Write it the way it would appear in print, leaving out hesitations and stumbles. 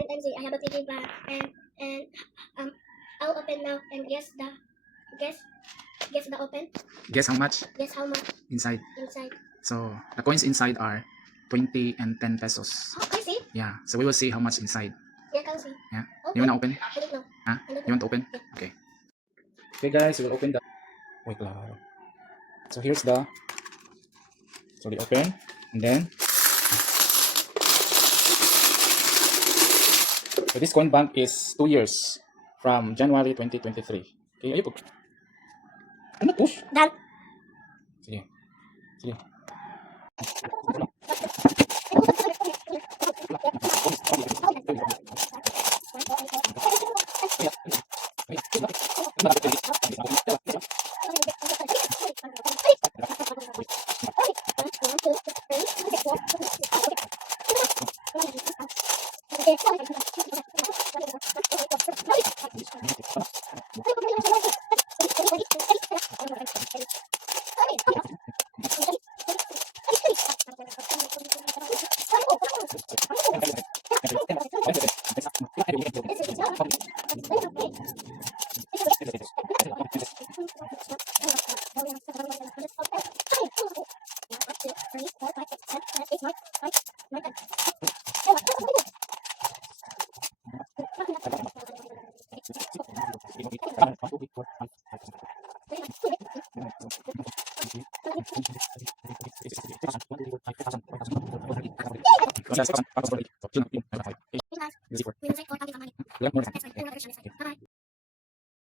and MC. I have a TV bag and I'll open now and guess the open. Guess how much Guess how much inside? inside. So the coins inside are 20 and 10 pesos. Oh, I see. Yeah, so we will see how much inside. Yeah, can see. Yeah, Okay. you wanna open? I don't know. Huh? I don't You want to open? Yeah. Okay. Okay guys, we will open the... Wait lang. So here's the... So we open, and then... So this coin bank is 2 years from January 2023. Okay, ayo po. Ano push? Done. Sige. Sige.